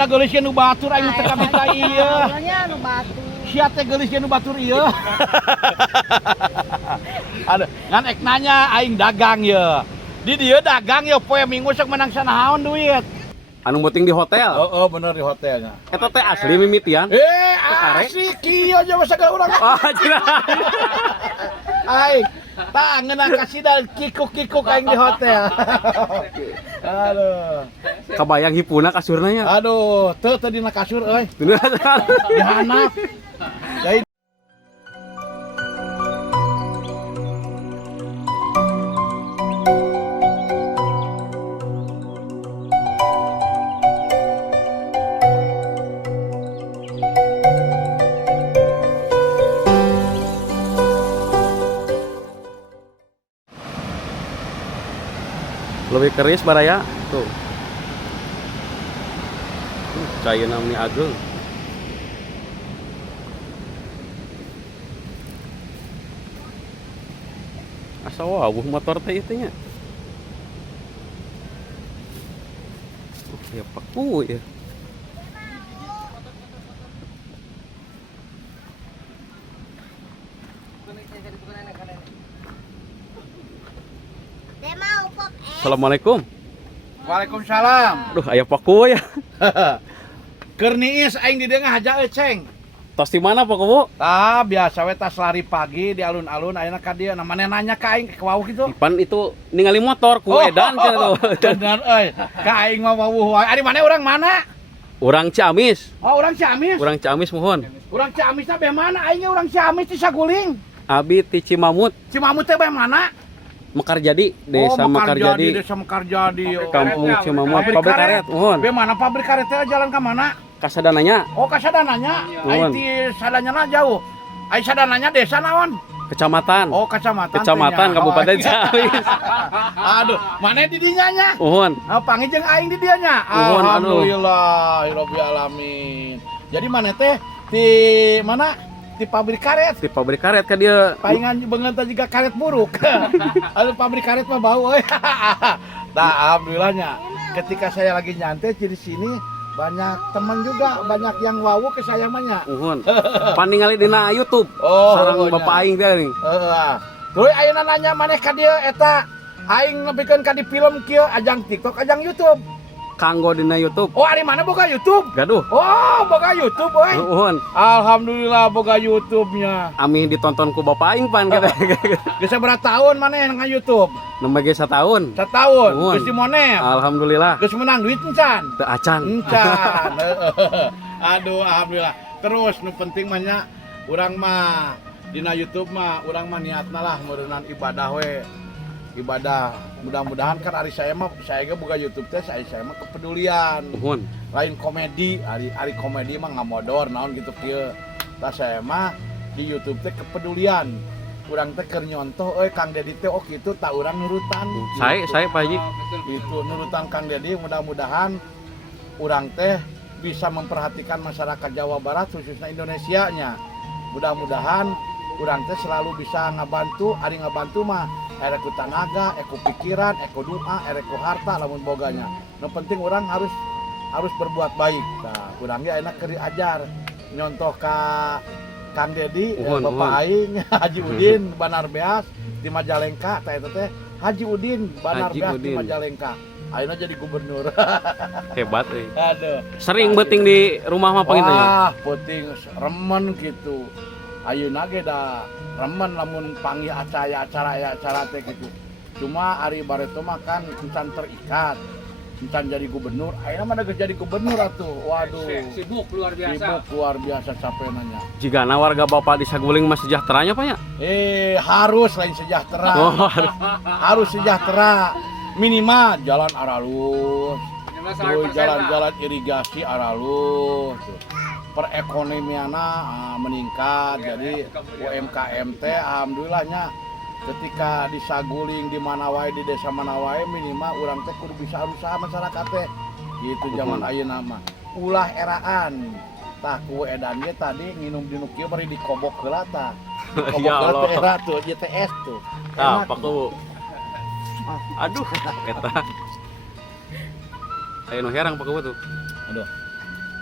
Da geulis nu batur aing teh kabita ieu. Nya nu batur. Sia teh geulis nu batur ieu. Aduh, ngan ek nanya aing dagang ye. Di dieu dagang ye poe Minggu sok menang sanaon duit. Anu beuting di hotel. Oh, bener di hotelnya. Eta teh asli mimitian. Asli kieu aja sagala urang. Ah, cina. Aing tah ngeunang kasida kikuk-kikuk aing di hotel. Aduh. Kabayang hipuna kasurna nya. Aduh, teu dina kasur euy. Dihanap. Jadi Lebih keris baraya tuh. Caya namanya Ageng. Asa wawuh motor teh ieu nya. Ya paku ya. Assalamualaikum. Waalaikumsalam. Aduh, aya paku ya. Keur niis aing di deungah haja eceng. Tos di mana paku? Tah biasa we tas lari pagi di alun-alun ayeuna ka dieu. Namanya nanya ka aing ke wawuh kitu. Pan itu ningali motor ku edan cenah tuh. Bener euy. Ka aing mah wawuh wae. Ari mana urang mana? Urang Ciamis. Oh, urang Ciamis. Urang Ciamis mohon. Urang Ciamis teh beh mana? Aing urang Ciamis di Saguling. Abi ti Cimamut, Cimamut teh beh mana? Mekarjadi, Desa Mekarjadi. Desa Mekarjadi. Kampung Cimamut, pabrik karet, mohon. Beh mana pabrik karet teh jalan ka mana? Kasadananya, Oh, ka sadananya. Ai Nuhun. ti sadanyana jauh. Ai sadananya desa naon? Kecamatan. Oh, kecamatan. Kecamatan teh nya. Kabupaten Oh, Ciamis. Aduh, mana di dinya nya? Mohon. Pangijeng aing di dieu nya. Nuhun, aduh. Alhamdulillahirabbil alamin. Jadi mana teh di mana? Di pabrik karet. Di pabrik karet ka dia. Palingan beungeun teh jiga karet buruk. Anu pabrik karet mah bau euy. Tah alhamdulillahnya. Ketika saya lagi nyantai di sini banyak teman juga, banyak yang wawu ke saya mah nya. Mohon. Pan ningali dina YouTube. Oh, Sareng nya. Bapak aing teh nih. Heeh. Tuluy ayeuna nanya maneh ka dieu eta aing nepikeun ka di film kieu ajang TikTok, ajang YouTube. Kanggo dina YouTube. Oh, ari mana boga YouTube? Gaduh. Oh, boga YouTube euy. Mohon. Alhamdulillah boga YouTube-nya. Ami ditonton ku Bapak aing pan kata. Geus sabaraha taun maneh nga YouTube? Nembe ge sataun. Sataun. Nuhun. Geus dimonep. Alhamdulillah. Geus menang duit encan. Teu acan. Encan. Aduh, alhamdulillah. Terus nu penting mah nya urang mah dina YouTube mah urang mah niatna lah meureunnan ibadah we. Ibadah. Mudah-mudahan kan ari saya mah saya ge boga YouTube teh saya mah kepedulian. Mohon. Lain komedi, ari komedi mah ngamodor naon gitu kieu. Tah saya mah di YouTube teh kepedulian. Urang teh keur nyontoh euy Kang Dedi teh oh kitu tah urang nurutan. Saya Pak Haji. Itu nurutan Kang Dedi, mudah-mudahan urang teh bisa memperhatikan masyarakat Jawa Barat khususnya Indonesianya. Mudah-mudahan urang teh selalu bisa ngabantu, ari ngabantu mah ereku tanaga, eku pikiran, eku doa, ereku harta lamun boganya. Nu penting urang harus berbuat baik. Nah, urang ge enak keur diajar nyontoh ka Kang Dedi, Bapak aing Haji Udin Banar Beas di Majalengka, tah eta teh Haji Udin Banar Haji Beas di Udin. Majalengka. Ayeuna jadi gubernur. Hebat euy. Aduh. Sering beuting di rumah mah pangintanya. Wah, penting remen gitu. Ayeuna ge da remen lamun panggih acara teh gitu. Cuma ari bareto mah kan encan terikat. Encan jadi gubernur, ayeuna mah geus jadi gubernur atuh. Waduh. Sibuk luar biasa. Sibuk luar biasa capenanya. Jigana warga Bapak di Saguling mah sejahteranya Pak nya? Harus lain sejahtera. Oh, Harus sejahtera. Minimal jalan aralus. Terus jalan-jalan irigasi aralus. Perekonomianna meningkat. Jadi UMKM teh alhamdulillahnya ketika di Saguling di mana wae di desa mana wae minimal urang teh kudu bisa usaha masyarakat teh. Gitu zaman ayeuna mah. Ulah eraan. Tah ku edan ge tadi nginum di nu kieu bari dikobok heula tah. Ya Allah. Teh era tuh JTS tuh. Ah, Enak Pak Kubu. Aduh, eta. Aya nu herang Pak Kubu tuh. Aduh.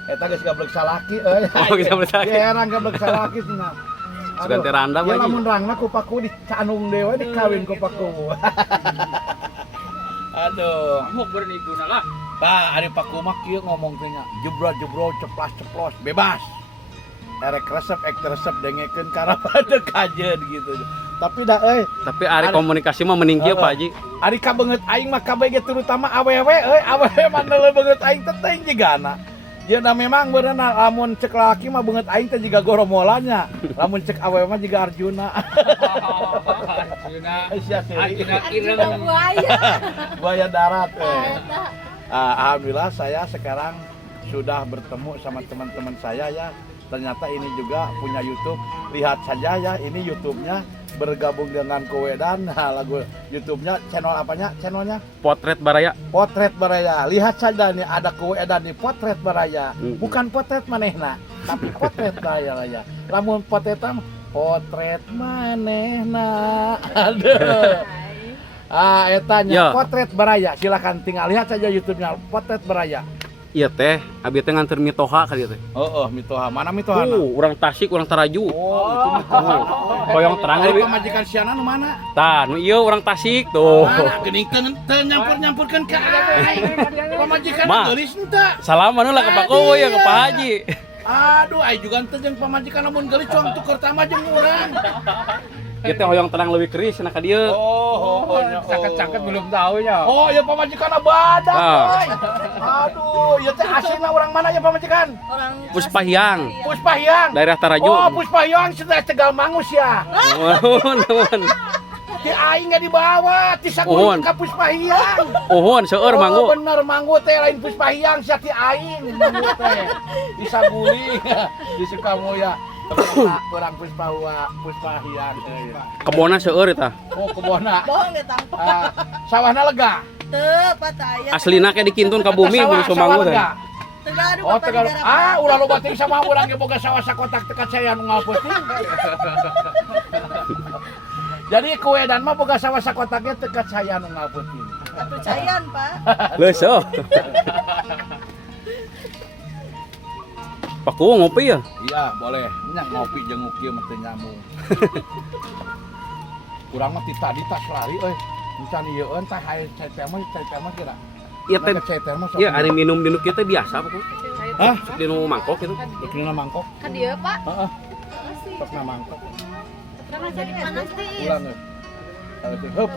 Eta geus gablek salaki euy. Oh, geus gablek salaki. Gerang gablek salaki cenah. Sugan teh randam ya lagi. lamun rangna ku paku dicanung dewe dikawin ku paku. Aduh. Amuk berniguna lah. Pak, ari paku mah kieu ngomong teh nya. Jebro-jebro ceplas-ceplos bebas. Erek resep ek resep dengekeun karapada kajeun gitu. Tapi da euy, Tapi ari komunikasi mah mending kieu Pak Haji. ari kabeungeut aing mah KBG terutama awewe euy, awewe mah neuleun beungeut aing teh teuing jigana. Ya da memang beureunan lamun cek laki mah beungeut aing teh jiga goromolannya. Lamun cek awewe mah jiga Arjuna. Arjuna. Sia seri. Arjuna ireng. buaya. Buaya darat euy. Eta. Alhamdulillah saya sekarang sudah bertemu sama teman-teman saya ya. Ternyata ini juga punya YouTube. Lihat saja ya, ini YouTube-nya bergabung dengan Kowedan. Nah, lagu YouTube-nya channel apanya? Channelnya Potret Baraya. Potret Baraya. Lihat saja nih ada Kowedan nih Potret Baraya. Hmm. Bukan potret manehna, tapi potret Baraya ya. Lamun potretam potret manehna. Aduh. Etanya Ya. Potret Baraya. Silakan tinggal lihat saja YouTube-nya Potret Baraya. Iya teh, abi teh nganter mitoha ka dieu teh. Oh, Mitoha. Mana Mitoha? Urang Tasik, urang Taraju. Oh, itu Mitoha. Koyong terang Ari leuwih. pamajikan siana nu mana? Tah, nu ieu urang Tasik tuh. Mana geuning teu nyampur-nyampurkeun ka aing. Pamajikan Ma. geulis henteu. Salaman lah ke Pak Kowo ya ke Pak Haji. Aduh, aing juga teu jeung pamajikan lamun geulis cuang tuker tama jeung urang. Ieu teh hoyong terang leuwih keris cenah ka dieu. Caket-caket belum tahu ya. Oh, ya pamajikan badak, Ah. boy. Aduh, ya teh asalna urang mana ya pamajikan? Orang Puspahyang. Puspahyang. Daerah Taraju. Oh, Puspahyang sudah Tegal Mangus ya. Nuhun. Ti aing enggak dibawa, ti saguling ka Puspahyang. Uhun seueur manggu. Oh, bener manggu teh lain Puspahyang sia ti aing manggu teh. Di saguling di Sukamuya. Orang Puspahyang teh. Kebona seueur eta. Oh, kebona. bohong ya tang. Sawahna lega. Teu pataya. Aslina ke dikintun ka bumi Sawah- bulu sawah sumanggu teh. lega. Tegaru Oh, bapak tegal. digarap. Ulah loba teh sama urang ge boga sawah sakotak teka saya nu ngapeuting. Jadi Kowedan mah boga sawah sakotak ge teka saya nu ngapeuting. Kepercayaan, Pak. Leuso. Pak Kowo ngopi ya? Iya, boleh. Nya ngopi jeung kieu mah teu nyambung. Kurang mah ti tadi tas lari euy. Mican ieu tah hae cai teh mah kira. Iya teh. Cai teh mah sok. Iya, ari minum di nu kieu teh biasa Pak Kowo. Hah? Sok di nu mangkok gitu. Bikinna mangkok. Kan dia, Pak. Heeh, Makasih. sokna mangkok. Terus jadi panas tis. Ulang euy. Heup.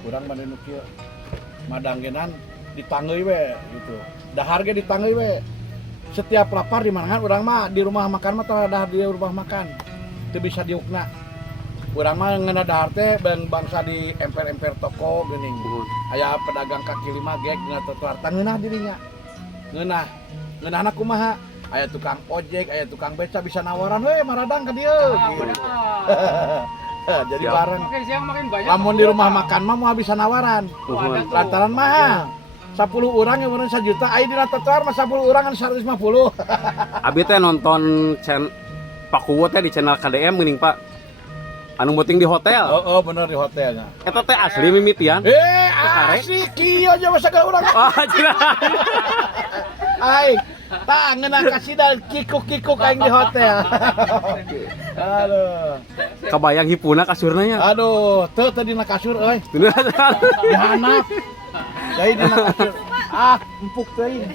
Kurang mah nu kieu. Madanggenan ditangeuy we gitu. Dahar ge ditangeuy we. Setiap lapar di manahan urang mah di rumah makan mah tara dahar di rumah makan. Teu bisa diukna. Urang mah ngeuna dahar teh bangsa di emper-emper toko geuning. Aya pedagang kaki lima gek dina trotoar teh ngeunah dirinya. Ngeunahna kumaha? Aya tukang ojek, aya tukang beca bisa nawaran, "Heuh, maradang ka dieu." Gitu. Jadi Siap. bareng. Makin siang makin banyak. Lamun di rumah makan mah mau bisa nawaran. Uhun. Lantaran mahal. 10 orang yang bener 1 juta, ayo di trotoar mah 10 orang kan 150. Abi teh nonton Pak Kowo teh di channel KDM geuning Pak. Anu muting di hotel. Oh, bener di hotelnya. Eta teh asli mimitian. Asli kieu aja masa urang. Ah, cina. Aing, tah ngeunah kasih dal kikuk-kikuk aing di hotel. Aduh. Kabayang hipuna kasurna nya. Aduh, teu dina kasur euy. Dihanap. Jadi dina kasur. Empuk teuing.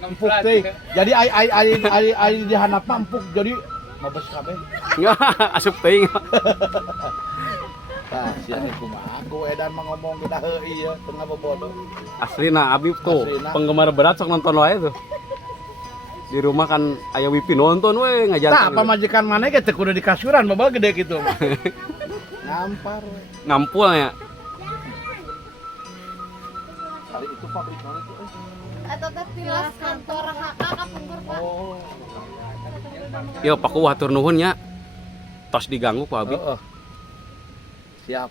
Empuk teuing. Jadi ai dihanap mah empuk jadi mabes kabeh. Asup teuing. Nah, sia kumaha aku edan mah ngomong kita heuh ieu teu ngabobodo. Aslina Abi tuh Aslina. penggemar berat sok nonton wae tuh. Di rumah kan aya wifi nonton we Tah ngajantan. pamajikan maneh ge teu kudu di kasuran babal gede kitu mah. Ngampar we. Ngampul ya. Kali itu pabrik mana itu? Atau teh tilas kantor HK kapungkur, Pak. Oh. Yo Pak Kowo hatur nuhun nya. Tos diganggu ku Abi. Heeh. Siap.